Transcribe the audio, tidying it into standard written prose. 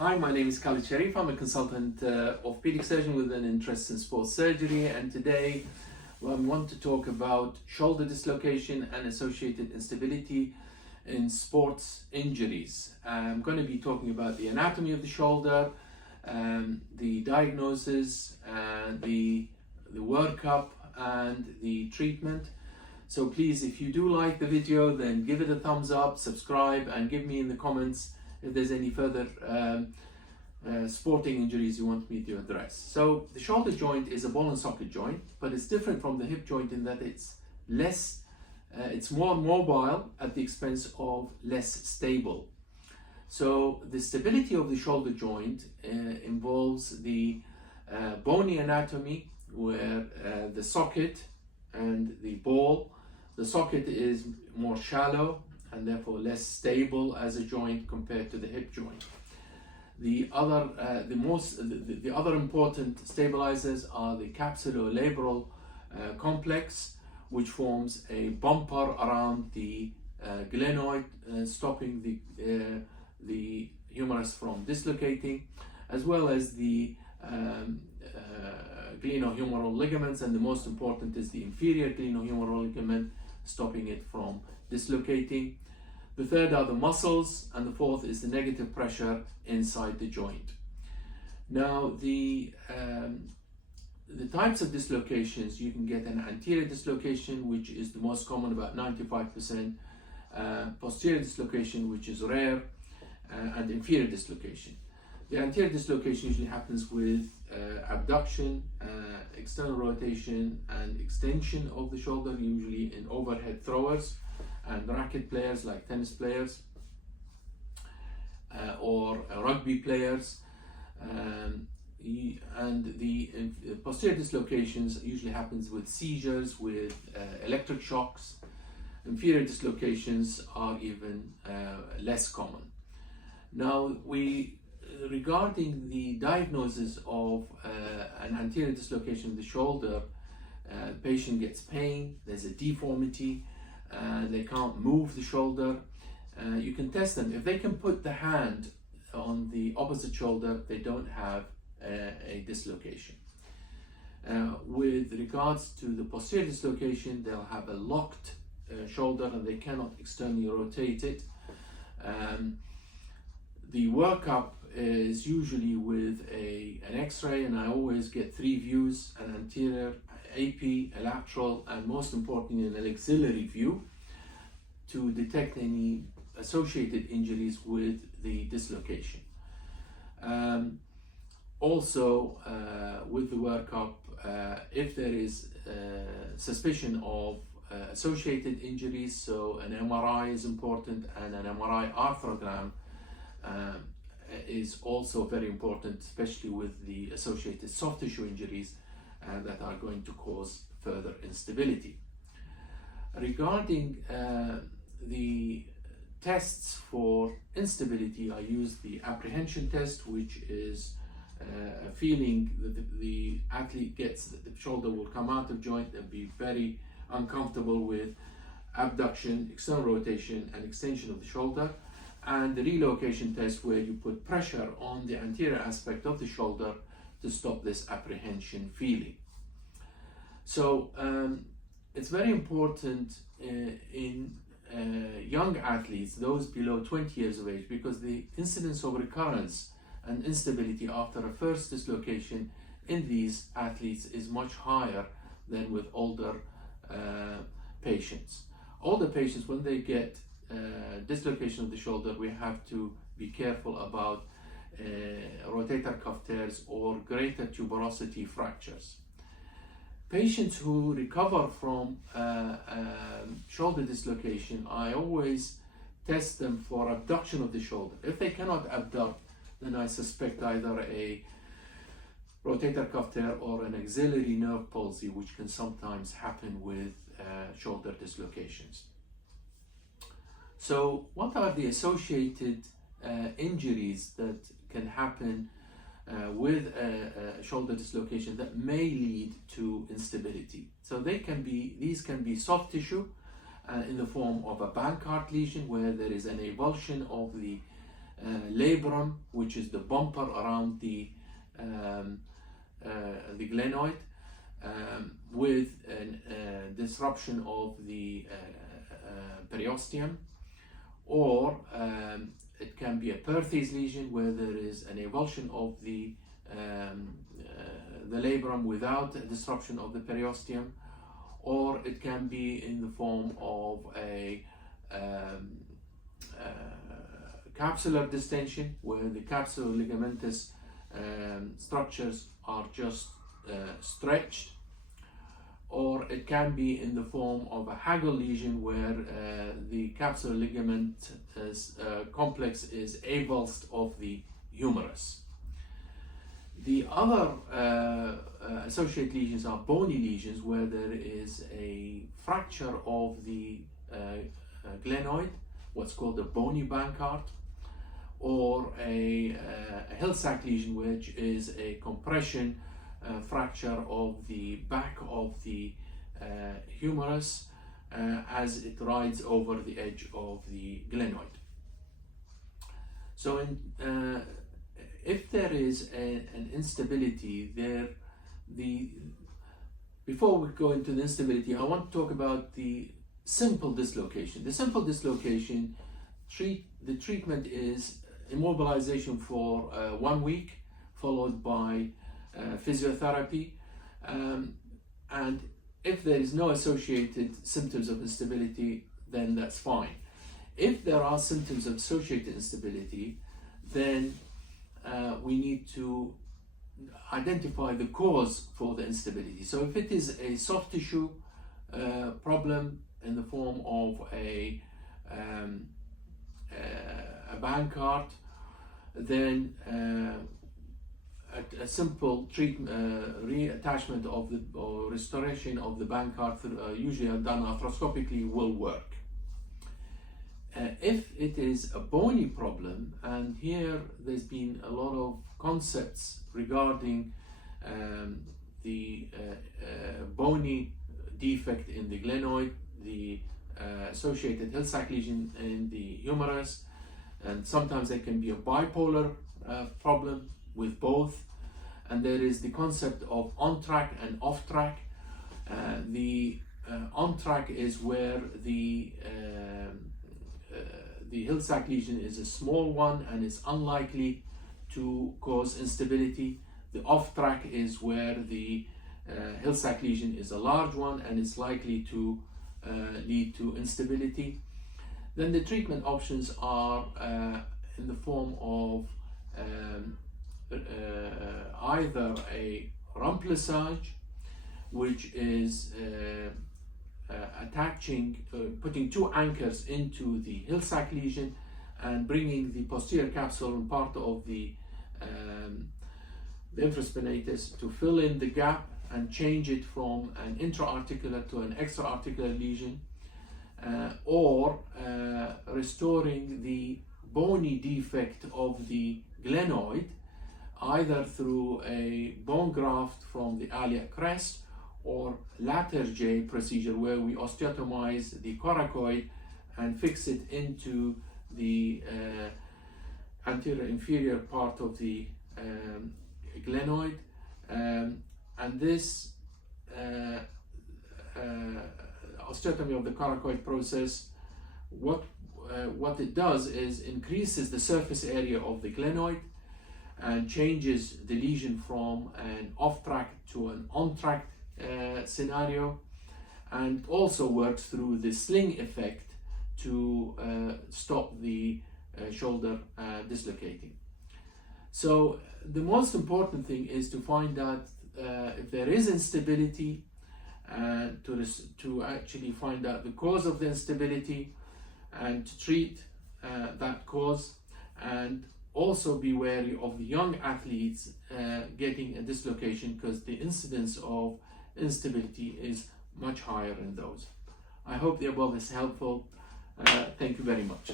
Hi, my name is Khalid Sharif. I'm a consultant orthopedic surgeon with an interest in sports surgery, and today I want to talk about shoulder dislocation and associated instability in sports injuries. I'm going to be talking about the anatomy of the shoulder, the diagnosis, the workup, and the treatment. So please, if you do like the video, then give it a thumbs up, subscribe, and give me in the comments if there's any further sporting injuries you want me to address. So the shoulder joint is a ball and socket joint, but it's different from the hip joint in that it's more mobile at the expense of less stable. So the stability of the shoulder joint involves the bony anatomy, where the socket and the ball, the socket is more shallow and therefore less stable as a joint compared to the hip joint. The other important stabilizers are the capsulolabral complex, which forms a bumper around the glenoid, stopping the humerus from dislocating, as well as the glenohumeral ligaments, and the most important is the inferior glenohumeral ligament, stopping it from dislocating. The third are the muscles, and the fourth is the negative pressure inside the joint. Now, the types of dislocations, you can get an anterior dislocation, which is the most common, about 95%, posterior dislocation, which is rare, and inferior dislocation. The anterior dislocation usually happens with abduction, external rotation, and extension of the shoulder, usually in overhead throwers and racket players like tennis players or rugby players. And the posterior dislocations usually happens with seizures, with electric shocks. Inferior dislocations are even less common. Now, regarding the diagnosis of an anterior dislocation of the shoulder, the patient gets pain, there's a deformity, they can't move the shoulder. You can test them. If they can put the hand on the opposite shoulder, they don't have a dislocation. With regards to the posterior dislocation, they'll have a locked shoulder and they cannot externally rotate it. The workup is usually with an X-ray, and I always get 3 views: an anterior, AP, a lateral, and most importantly an auxiliary view, to detect any associated injuries with the dislocation. Also, with the workup, if there is suspicion of associated injuries, so an MRI is important, and an MRI arthrogram is also very important, especially with the associated soft tissue injuries that are going to cause further instability. Regarding the tests for instability, I use the apprehension test, which is a feeling that the athlete gets that the shoulder will come out of joint and be very uncomfortable with abduction, external rotation, and extension of the shoulder. And the relocation test, where you put pressure on the anterior aspect of the shoulder to stop this apprehension feeling. So it's very important in young athletes, those below 20 years of age, because the incidence of recurrence and instability after a first dislocation in these athletes is much higher than with older patients. Older patients, when they get dislocation of the shoulder, we have to be careful about rotator cuff tears or greater tuberosity fractures. Patients who recover from shoulder dislocation, I always test them for abduction of the shoulder. If they cannot abduct, then I suspect either a rotator cuff tear or an axillary nerve palsy, which can sometimes happen with shoulder dislocations. So what are the associated injuries that can happen with a shoulder dislocation that may lead to instability? So these can be soft tissue in the form of a Bankart lesion, where there is an avulsion of the labrum, which is the bumper around the glenoid, with a disruption of the periosteum, or it can be a Perthes lesion where there is an avulsion of the labrum without a disruption of the periosteum, or it can be in the form of a capsular distension where the capsuloligamentous structures are just stretched, or it can be in the form of a Hagel lesion where the capsular ligament complex is avulsed of the humerus. The other associated lesions are bony lesions where there is a fracture of the glenoid, what's called a bony Bankart, or a Hill-Sachs lesion, which is a compression fracture of the back of the humerus as it rides over the edge of the glenoid. So if there is an instability there, before we go into the instability, I want to talk about the simple dislocation. The simple dislocation, the treatment is immobilization for 1 week, followed by physiotherapy, and if there is no associated symptoms of instability, then that's fine. If there are symptoms of associated instability, then we need to identify the cause for the instability. So if it is a soft tissue problem in the form of a Bankart, then a simple treatment, reattachment of the or restoration of the Bankart, usually done arthroscopically, will work. If it is a bony problem, and here there's been a lot of concepts regarding the bony defect in the glenoid, the associated Hill-Sachs lesion in the humerus, and sometimes there can be a bipolar problem with both. And there is the concept of on-track and off-track. The on-track is where the Hill-Sachs lesion is a small one and is unlikely to cause instability. The off-track is where the Hill-Sachs lesion is a large one and is likely to lead to instability. Then the treatment options are in the form of either a remplissage, which is putting 2 anchors into the Hill-Sachs lesion and bringing the posterior capsule and part of the infraspinatus to fill in the gap and change it from an intra-articular to an extra-articular lesion, or restoring the bony defect of the glenoid either through a bone graft from the iliac crest or Latter-J procedure, where we osteotomize the coracoid and fix it into the anterior inferior part of the glenoid, and this osteotomy of the coracoid process, what it does is increases the surface area of the glenoid and changes the lesion from an off-track to an on-track scenario, and also works through the sling effect to stop the shoulder dislocating. So the most important thing is to find out if there is instability, to actually find out the cause of the instability and to treat that cause, and also be wary of the young athletes getting a dislocation, because the incidence of instability is much higher in those. I hope the above is helpful. Thank you very much.